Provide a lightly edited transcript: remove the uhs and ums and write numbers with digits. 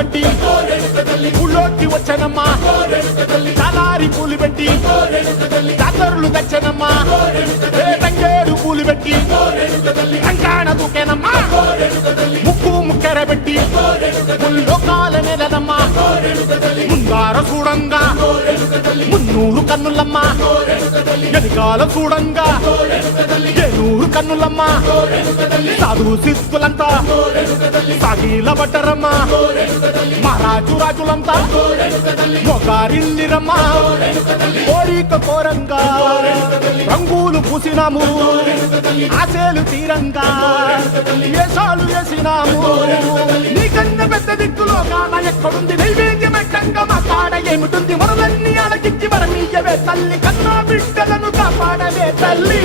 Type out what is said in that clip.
కట్టి ఊళ్ళోకి వచ్చనమ్మా చాలారి పూలు పెట్టి జాతరులు తెచ్చనమ్మా తంగేడు పూలు పెట్టి కంకాణ దూకేనమ్మా ముక్కు ముక్కెర పెట్టి ముల్లోకాల నెలనమ్మా ముందార చూడంగా మున్నూరు కన్నులమ్మా వెనకాల చూడంగా ఏనూరు కన్నులమ్మా సాధువు సిద్ధులంతా సాగిల బట్టరమ్మా మహారాజు రాజులంతా మొగారిల్లిరమ్మా కోరిక కోరంగా రంగులు పూసినాము ఆశలు తీరంగా వేషాలు వేసినాము నీకన్నా పెద్ద దిక్కులో కాన ఎక్కడుంది నైవేద్యం ఎట్టంగా మా కాడ ఏమిటుంది మనలన్నీ అలకిచ్చి మరమీయవే తల్లి కన్నా బిడ్డలను కాపాడవే తల్లి